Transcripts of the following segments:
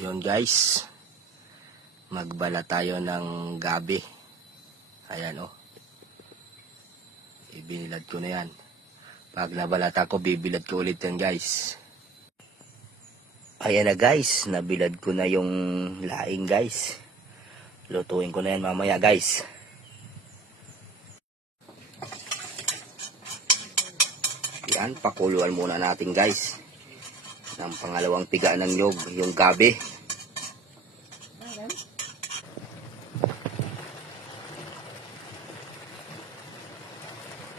Yun guys, magbala tayo ng gabi. Ayan oh, ibinilad ko na yan. Pag nabalata ko, bibilad ko ulit yan guys. Ayan na guys, nabilad ko na yung laing guys. Lutuin ko na yan mamaya guys. Yan, pakuluan muna natin guys ng pangalawang piga ng nyog, yung gabi.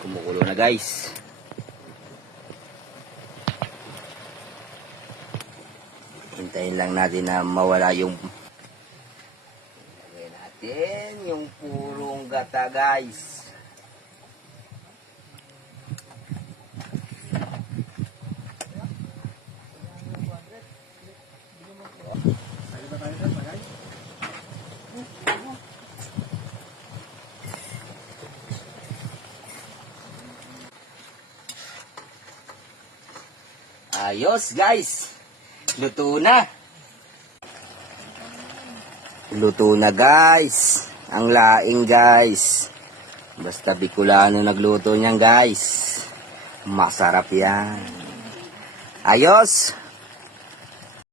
Kumukulo na guys. Hintayin lang natin na mawala yung lagay natin yung purong gata guys. Ayos guys, luto na. Luto na guys, ang laing guys. Basta Bicolano nagluto niyan guys. Masarap yan. Ayos.